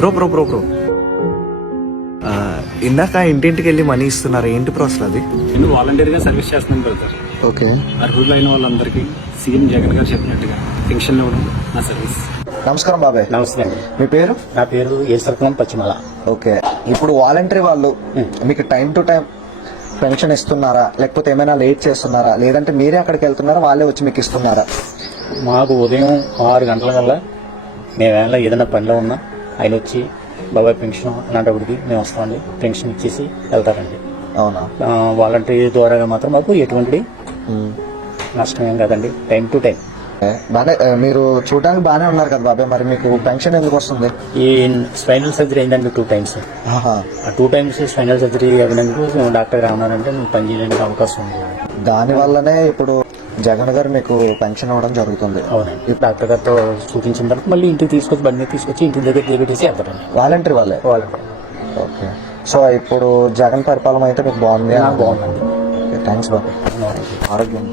Bro ఇందాక ఇంటింటికి వెళ్ళి మనీ ఇస్తున్నారు, ఏంటి ప్రాసెస్ అది? నేను వాలంటీర్ గా సర్వీస్ చేస్తున్నాను బ్రదర్. ఓకే, అర్హులైన వాళ్ళందరికీ సీఎం జగన్ గారు చెప్పినట్టుగా పెన్షన్ ఇవ్వడం నా సర్వీస్. నమస్కారం బాబాయ్. నమస్తే అండి. మీ పేరు? నా పేరు ఏసరకం పచ్చిమల. ఓకే, ఇప్పుడు వాలంటరీ వాళ్ళు మీకు టైం టు టైం పెన్షన్ ఇస్తున్నారా, లేకపోతే ఏమైనా లేట్ చేస్తున్నారా, లేదంటే మీరే అక్కడికి వెళ్తున్నారా, వాళ్ళే వచ్చి మీకు ఇస్తున్నారా? మాకు ఉదయం 6 గంటల కల్లా మేము ఏదైనా పనిలో ఉన్నా ఆయన వచ్చి బాబాయ్ పెన్షన్ అలాంటప్పటికి మేము వస్తామండి, పెన్షన్ ఇచ్చేసి వెళ్తారండి. అవునా? వాలంటరీ ద్వారా మాత్రం మాకు ఎటువంటి నష్టం ఏం కాదండి, టైం టు టైం. బానే, మీరు చూడడానికి బాగానే ఉన్నారు కదా బాబాయ్, మరి మీకు పెన్షన్ ఎందుకు వస్తుంది? ఈ స్పైనల్ సర్జరీ అయిందండి 2 times. ఆ 2 times స్పైనల్ సర్జరీ అయినందుకు డాక్టర్ ఏమన్నారంటే నువ్వు పని చేయడానికి అవకాశం ఉంది. దాని వల్లనే ఇప్పుడు జగన్ గారు మీకు పెన్షన్ ఇవ్వడం జరుగుతుంది. అవునండి, డాక్టర్ గారితో చూపించిన తర్వాత మళ్ళీ ఇంటికి తీసుకొచ్చి బండి తీసుకొచ్చి ఇంటి దగ్గర దిగబెట్టేసి వెళ్తారండి వాలంటరీ వాళ్ళే. ఓకే, సో ఇప్పుడు జగన్ పరిపాలన అయితే మీకు బాగుంది? బాగుందండి. థ్యాంక్స్ బాబాయ్. ఆరోగ్యం